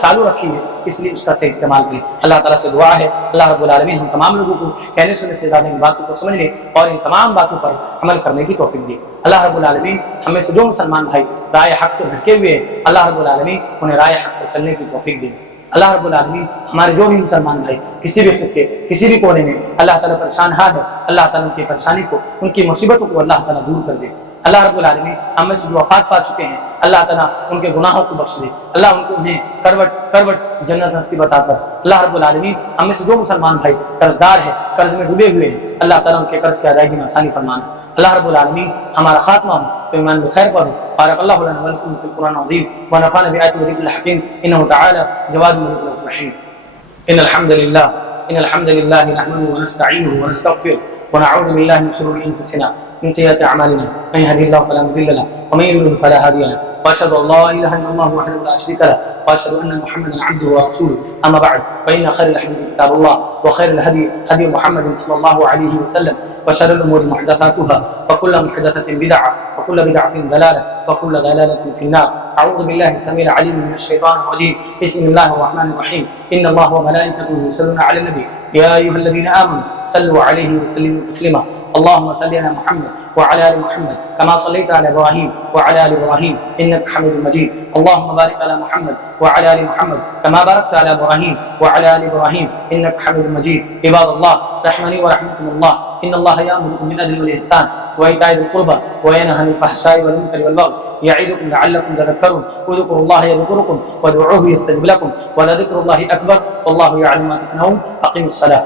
چالو رکھی ہے، اس لیے اس کا صحیح استعمال کریں۔ اللہ تعالیٰ سے دعا ہے اللہ رب العالمین ہم تمام لوگوں کو کہنے سننے سے زیادہ ان باتوں کو سمجھنے اور ان تمام باتوں پر عمل کرنے کی توفیق دے۔ اللہ رب العالمین ہمیں سے جو مسلمان بھائی رائے حق سے بھٹکے ہوئے ہیں، اللہ رب العالمین انہیں رائے حق پر چلنے کی توفیق دے۔ اللہ رب العالمین ہمارے جو بھی مسلمان بھائی کسی بھی خطے، کسی بھی کونے میں اللہ تعالیٰ پریشان ہے، اللہ تعالیٰ ان کی پریشانی کو، ان کی مصیبتوں کو اللہ تعالیٰ دور کر دے۔ اللہ رب العالمین ہم میں سے جو وفات پا چکے ہیں، اللہ تعالیٰ ان کے گناہوں کو بخش دے، اللہ ان کو انہیں کروٹ جنت نصیب عطا کر۔ اللہ رب العالمین ہم میں سے جو مسلمان بھائی قرضدار ہیں، قرض میں ڈوبے ہوئے ہیں، اللہ تعالیٰ ان کے قرض کی ادائیگی میں آسانی فرمانا۔ اللہ رب العالمین ہمارا خاتمہ ہو تو ایمان بخیر پر ہو۔ بارک اللہ لنا ولکم فی القرآن العظیم ونفعنا بآیات وذکر الحکیم انہ تعالی جواد مجید الرحیم۔ ان الحمد للہ نحمده ونستعینه ونستغفره ونعوذ بالله من شرور انفسنا من سيئات اعمالنا من يهده الله فلا مضل له ومن يضلل فلا هادي له واشهد ان لا اله الا الله وحده لا شريك له واشهد ان محمدا عبده ورسوله. اما بعد، فان خير الحديث كتاب الله، وخير الهدي هدي محمد صلى الله عليه وسلم، وشر الامور محدثاتها، وكل محدثه بدعه، وكل بدعه ضلاله، وكل ضلاله في النار. اعوذ بالله السميع العليم من الشيطان الرجيم. بسم الله الرحمن الرحيم. ان الله وملائكته يصلون على النبي يا ايها الذين امنوا صلوا عليه وسلموا تسليما. اللهم صل على محمد وعلى ال محمد كما صليت على ابراهيم وعلى ال ابراهيم انك حميد مجيد. اللهم بارك على محمد وعلى ال محمد كما باركت على ابراهيم وعلى ال ابراهيم انك حميد مجيد. عباد الله، رحمني ورحمكم الله. ان الله يامركم بالعدل والاحسان وايتاء ذي القربى وينهى عن الفحشاء والمنكر والبغي يعظكم لعلكم تذكرون. اذكروا الله يذكركم وادعوه يستجب لكم ولذكر الله اكبر والله يعلم ما تصنعون. اقيموا الصلاه.